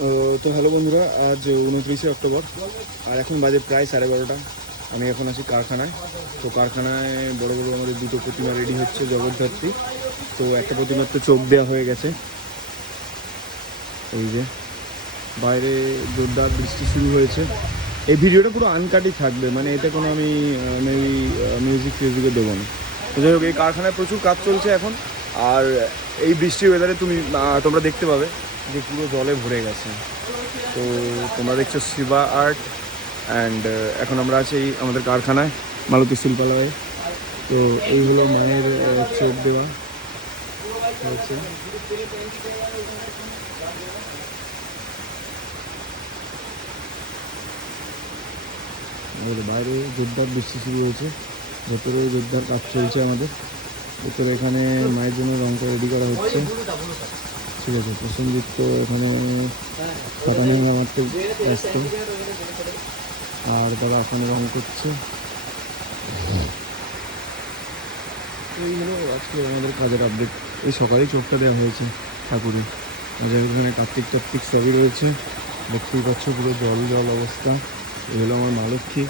তো হ্যালো বন্ধুরা, আজ 29শে অক্টোবর আর এখন বাজে প্রায় 12:30। আমি এখন আছি কারখানায়। তো কারখানায় বড় বড় আমাদের দুটো প্রতিমা রেডি হচ্ছে জগদ্ধাত্রী। তো একটা প্রতিমার তো চোখ দেওয়া হয়ে গেছে। এই যে বাইরে জোরদার বৃষ্টি শুরু হয়েছে। এই ভিডিওটা পুরো আনকাটই থাকবে, মানে এতে কোনো আমি মেবি মিউজিক ফিউজিকও দেবো না। তো যাই হোক, এই কারখানায় প্রচুর কাজ চলছে এখন। আর এই বৃষ্টির ওয়েদারে তোমরা দেখতে পাবে যে পুরো জলে ভরে গেছে। তো তোমরা দেখছো শিবা আর্ট অ্যান্ড এখন আমরা আছি আমাদের কারখানায় মালতী শিল্পালয়ে। তো এই হলো মায়ের চোখ দেওয়া হয়েছে। আমাদের বাইরে জোরদার বৃষ্টি শুরু হয়েছে, ভেতরে জোরদার কাজ চলছে আমাদের। ভেতরে এখানে মায়ের জন্য রঙটা রেডি করা হচ্ছে। ঠিক আছে, প্রসেনজিৎ তো এখানে খাতানে মারতে ব্যস্ত, আর দাদা ওখানে রং করছে। এই হলো আজকে আমাদের কাজের আপডেট। এই সকালেই চোখটা দেওয়া হয়েছে ঠাকুরের। আমাদের এখানে কার্তিক টার্তিক সবই রয়েছে, দেখতেই পাচ্ছ পুরো জল জল অবস্থা। এই হলো আমার মা লক্ষ্মী।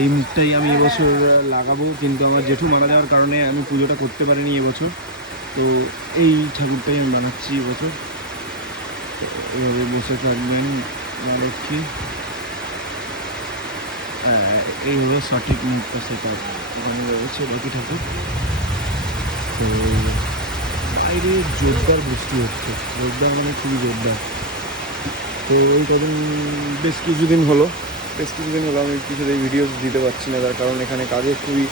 এই মুখটাই আমি এবছর লাগাবো, কিন্তু আমার জেঠু মারা যাওয়ার কারণে আমি পুজোটা করতে পারিনি এবছর। তো এই ঠাকুরটাই আমি বানাচ্ছি এবছর। এভাবে বসে থাকবেন মা লক্ষ্মী। এই হলো সঠিক মুখটা, সেটা ওখানে রয়েছে বাকি ঠাকুর। তো বাইরে জোরদার বৃষ্টি হচ্ছে, জোরদার মানে খুবই জোরদার। তো এই কদিন বেশ কিছুদিন হলো আমি কিছুতেই ভিডিও দিতে পারছি না, তার কারণ এখানে কাজের খুবই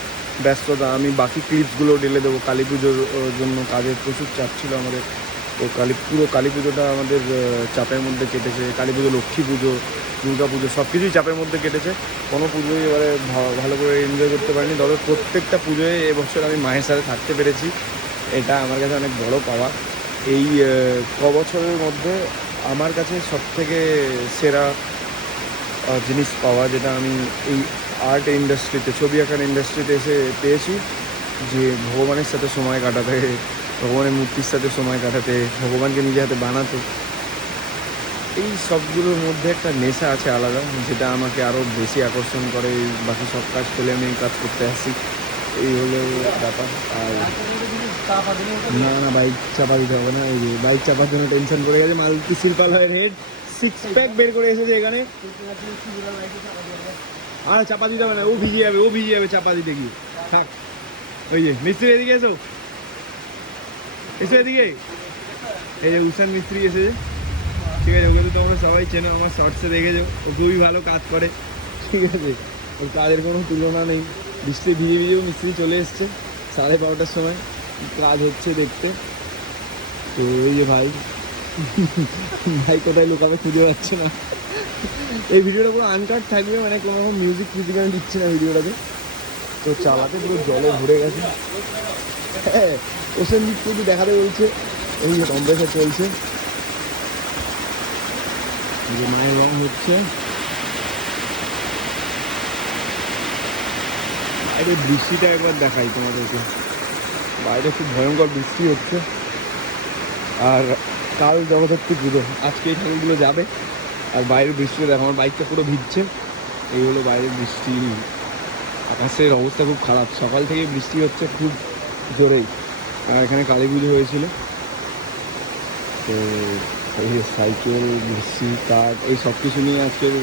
ব্যস্ততা। আমি বাকি ক্লিপসগুলো ঢেলে দেবো। কালী পুজোর জন্য কাজের প্রচুর চাপ ছিল আমাদের। তো পুরো কালী পুজোটা আমাদের চাপের মধ্যে কেটেছে। কালী পুজো, লক্ষ্মী পুজো, দুর্গা পুজো সব কিছুই চাপের মধ্যে কেটেছে। কোনো পুজোই এবারে ভালো করে এনজয় করতে পারিনি। তবে প্রত্যেকটা পুজোয় এবছর আমি মায়ের সাথে থাকতে পেরেছি, এটা আমার কাছে অনেক বড় পাওয়া। এই বছরের মধ্যে আমার কাছে সবথেকে সেরা জিনিস পাওয়া, যেটা আমি এই আর্ট ইন্ডাস্ট্রিতে, ছবি আঁকার ইন্ডাস্ট্রিতে এসে পেয়েছি, যে ভগবানের সাথে সময় কাটাতে, ভগবানের মূর্তির সাথে সময় কাটাতে, ভগবানকে নিজে হাতে বানাতে। এই সবগুলোর মধ্যে একটা নেশা আছে আলাদা, যেটা আমাকে আরও বেশি আকর্ষণ করে। বাকি সব কাজ ফেলে আমি এই কাজ করতে আসি, এই হলো ব্যাপার। আর না বাইক চাপা দিতে হবে না। এই যে বাইক চাপার জন্য টেনশন করে গেছে। মালতী শিল্পালয়ের হেড 6 প্যাক বের করে এসেছে এখানে। আর চাপা দিতে হবে না, ও ভিজে যাবে চাপা দিতে গিয়ে। থাক, ওই যে মিস্ত্রি এদিকে এসো এদিকে। এই যে উষান মিস্ত্রি এসেছে, ঠিক আছে। ওকে তো তোমরা সবাই চেনো, আমার শর্টসে দেখেছো। ও খুবই ভালো কাজ করে, ঠিক আছে। ওর কাজের কোনো তুলনা নেই। বৃষ্টি ভিজেও মিস্ত্রি চলে এসছে 12:30টার সময়, কাজ হচ্ছে দেখতে। তো এই যে ভাই কোথায় লুকাবে খুঁজে পাচ্ছে না। এই ভিডিওটা পুরো আনকাট থাকবে, মানে কোনো রকম মিউজিক আমি দিচ্ছি না ভিডিওটাতে। তো চালাতে পুরো জলে ভরে গেছে। হ্যাঁ, ওসেন দিক কিন্তু দেখাতে বলছে। এই যে কম্প্রেসার চলছে, যে মায়ের রং হচ্ছে। বাইরে বৃষ্টিটা একবার দেখাই তোমাদেরকে। বাইরে খুব ভয়ঙ্কর বৃষ্টি হচ্ছে। আর কাল জগদ্ধাত্রী পুজো, আজকে এই ঠাকুরগুলো যাবে। আর বাইরের বৃষ্টিটা দেখো, আমার বাইকটা পুরো ভিজছে। এই হলো বাইরের বৃষ্টি। আকাশের অবস্থা খুব খারাপ, সকাল থেকে বৃষ্টি হচ্ছে খুব জোরেই। আর এখানে কালী পুজো হয়েছিল। তো এই যে সাইকেল, বৃষ্টি, কাঠ, এই সব কিছু নিয়ে আজকের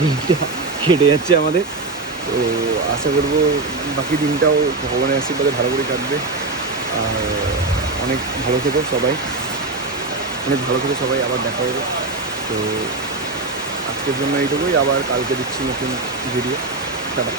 দিনটা কেটে যাচ্ছে আমাদের। তো আশা করবো বাকি দিনটাও ভগবানের আশীর্বাদে ভালো করে কাটবে। আর অনেক ভালো থেকো সবাই, আবার দেখা হবে। তো আজকের জন্য এইটুকুই, আবার কালকে দিচ্ছি নতুন ভিডিও। টাটা।